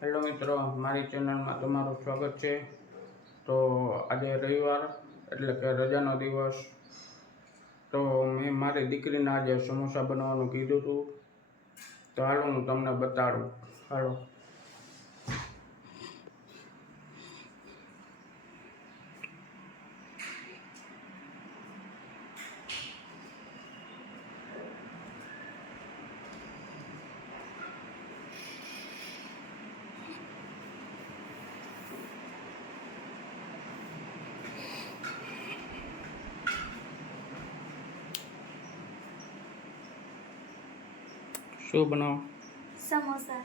Hello મિત્રો, મારી ચેનલમાં તમારું સ્વાગત છે. તો આજે રવિવાર, એટલે કે રજાનો દિવસ. તો મેં મારી દીકરીને આજે સમોસા બનાવવાનું કીધું હતું તો હાલો હું તમને બતાડું. હાલો. શું બનાવો સમોસા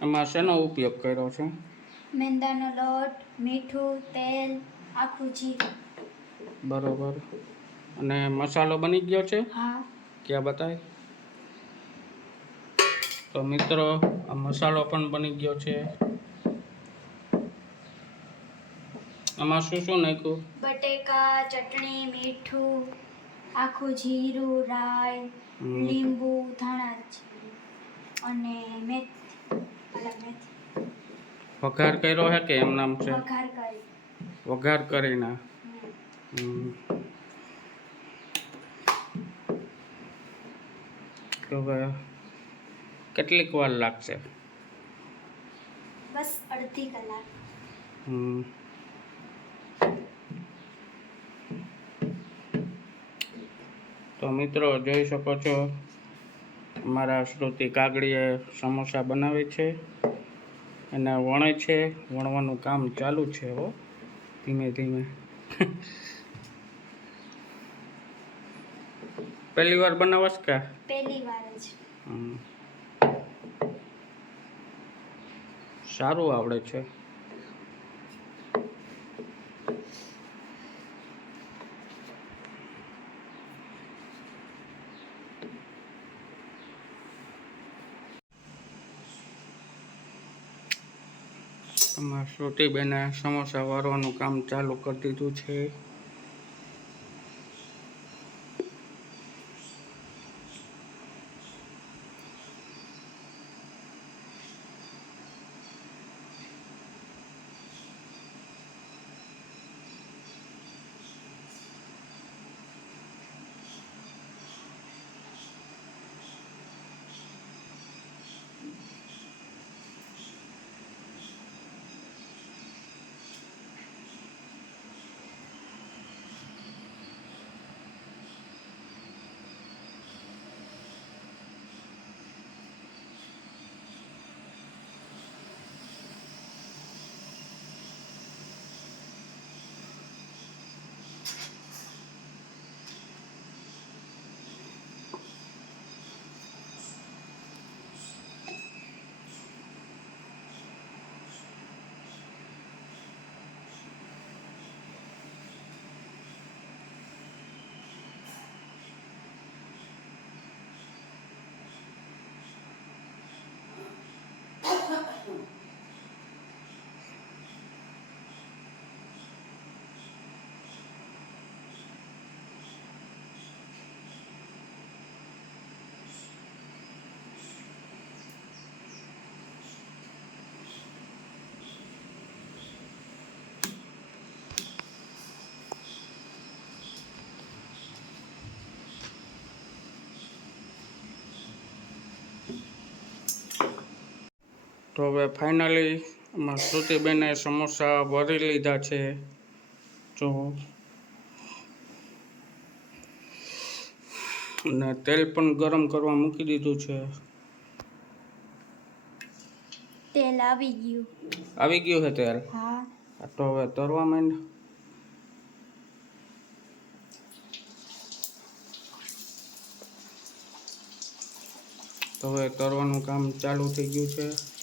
એમાં શેનો ઉપયોગ કર્યો છે મેંદાનો લોટ મીઠું તેલ આખું જીરું. બરોબર. અને મસાલો બની ગયો છે? હા. ક્યાં બતાય? તો મિત્રો આ મસાલો પણ બની ગયો છે. આમાં શું શું નાખ્યું? બટેકા ચટણી મીઠું આખું જીરું રાઈ વઘાર કર્યો છે કે એમ નામ છે? વઘાર કરીને? કેટલીક વાર લાગશે? બસ અડધી કલાક. હમ. તો મિત્રો જોઈ શકો છો મારા શ્રુતિ કાગડીએ સમોસા બનાવે છે. અને વણે છે વણવાનું કામ ચાલુ છે હો. ધીમે ધીમે. પહેલી વાર બનાવસ કે? પહેલી વાર જ. સારું આવડે છે. અમારા શ્રુતિબેને સમોસા વારવાનું કામ ચાલુ કરી દીધું છે. તો હવે ફાઇનલી શ્રુતિબેને સમોસા ભરી લીધા છે. જો. અને તેલ પણ ગરમ કરવા મૂકી દીધું છે. તેલ આવી ગયું. આવી ગયું છે તેલ? હા. તો હવે તરવા માંડ. તો હવે તરવાનું કામ ચાલુ થઈ ગયું છે.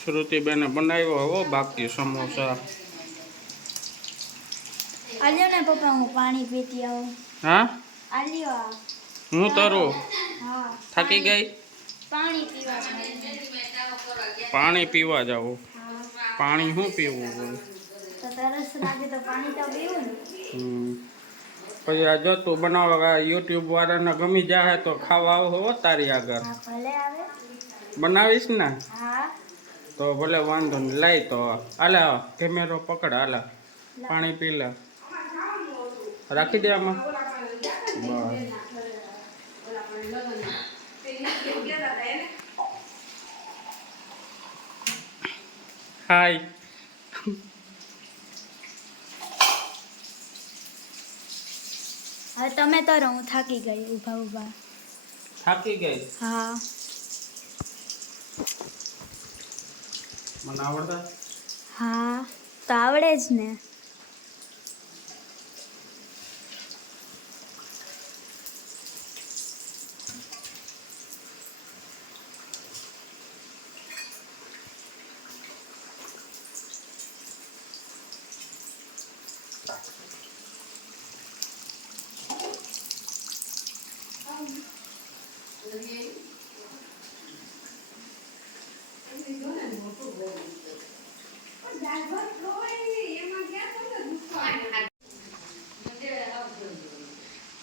શ્રુતિબેને બનાવ્યો હો બાકી સમોસા. આલ્યો ને પપ્પા હું પાણી પીતી આવું. હા? આલ્યો હું તરો? હા થાકી ગઈ? પાણી પીવા. પાણી પીવા જાવ પાણી શું પીવું? તો તરસ લાગે તો પાણી તો પીવું ને. પછી આ જો તું બનાવવા યુટ્યુબ વાળાને ગમી જાય તો ખાવા આવો હો તારી આગળ. ભલે આવે. બનાવીશ ને? હા. તો ભલે વાંધો નહીં લાય તો. હાલે કેમેરો પકડ હાલે. પાણી પી લે. રાખી દે આમાં. બસ હાય. હવે તમે તો હું થાકી ગઈ ઊભા ઊભા. થાકી ગઈ? હા. મને આવડતા? હા તો આવડે જ ને.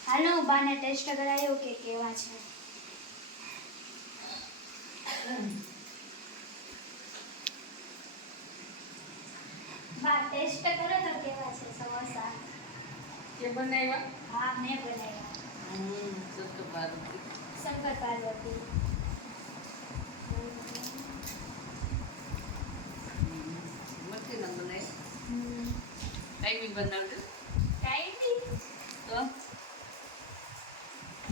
હાલો હું બાને ટેસ્ટ કરાયો કે કેવા છે? બા ટેસ્ટ કરો તો કેવા છે સમોસા? કે બનાવ્યા? હા મેં બનાવ્યા. હમ સસ્તો પાર્વતી. શંકર પાર્વતી મસ્તી ના બનાવી હમ. ટાઈમિંગ બનાવજો ટાઈમિંગ. તો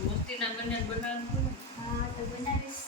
મસ્તી ના બનાવવાનું હા તો બનાવીશ.